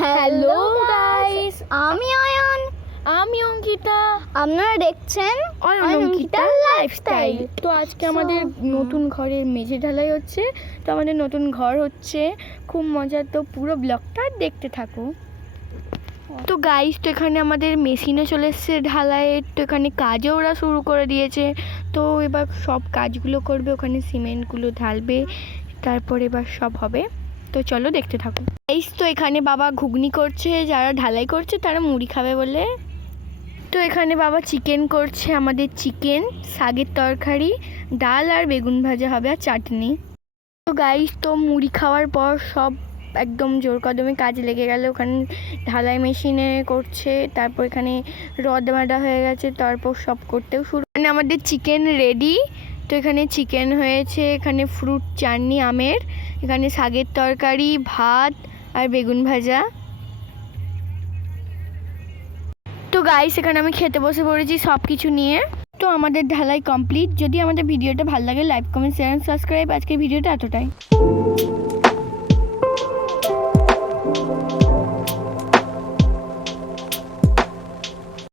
Hello guys, আমি অয়ন, আমি অঙ্কিতা, আপনারা দেখছেন অঙ্কিতা লাইফস্টাইল। তো আজকে আমাদের নতুন ঘরের মেঝে ঢালাই হচ্ছে। তো আমাদের নতুন ঘর হচ্ছে, খুব মজার। তো পুরো ব্লগটা দেখতে থাকো। তো গাইস, তো এখানে আমাদের মেশিনও চলে এসছে ঢালাইয়ের। তো এখানে কাজও ওরা শুরু করে দিয়েছে। তো এবার সব কাজগুলো করবে, ওখানে সিমেন্টগুলো ঢালবে, তারপর এবার সব হবে। তো চলো দেখতে থাকো গাইস। তো এখানে বাবা ঘুগনি করছে, যারা ঢালাই করছে তারা মুড়ি খাবে বলে। তো এখানে বাবা চিকেন করছে, আমাদের চিকেন, শাকের তরকারি, ডাল আর বেগুন ভাজা হবে, আর চাটনি। তো গাইস, তো মুড়ি খাওয়ার পর সব একদম জোর কদমে কাজে লেগে গেল। ওখানে ঢালাই মেশিনে করছে, তারপর এখানে রদ বাঁধা হয়ে গেছে, তারপর সব করতেও শুরু। মানে আমাদের চিকেন রেডি। তো এখানে চিকেন হয়েছে, এখানে ফ্রুট চাটনি আমের, এখানে শাকের তরকারি, ভাত আর বেগুন ভাজা। তো গাইস, এখানে আমি খেতে বসে পড়েছি সব কিছু নিয়ে। তো আমাদের ঢালাই কমপ্লিট। যদি আমাদের ভিডিওটা ভালো লাগে, like, comment, share and subscribe. আজকের ভিডিওটা এতটাই।